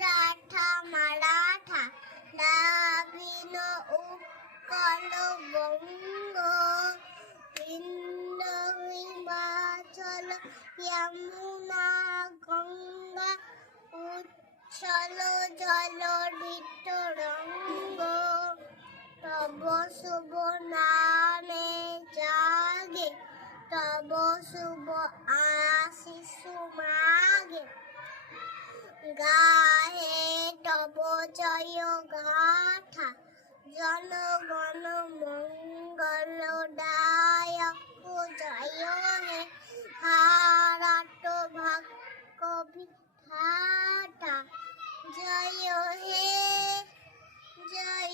গুজরাঠা মারাঠা দ্রাবিড় উৎকল বঙ্গ বিন্ধ্য হিমাচল যমুনা গঙ্গা উচ্ছল জলধিত রঙ্গ তব শুভ নামে জাগে তব শুভ আশিস মাগে গাহে তব জয় গাথা জনগণ মঙ্গলদায়ক জয় হে হারাট ভাগ্য বিধাতা জয় হে জয়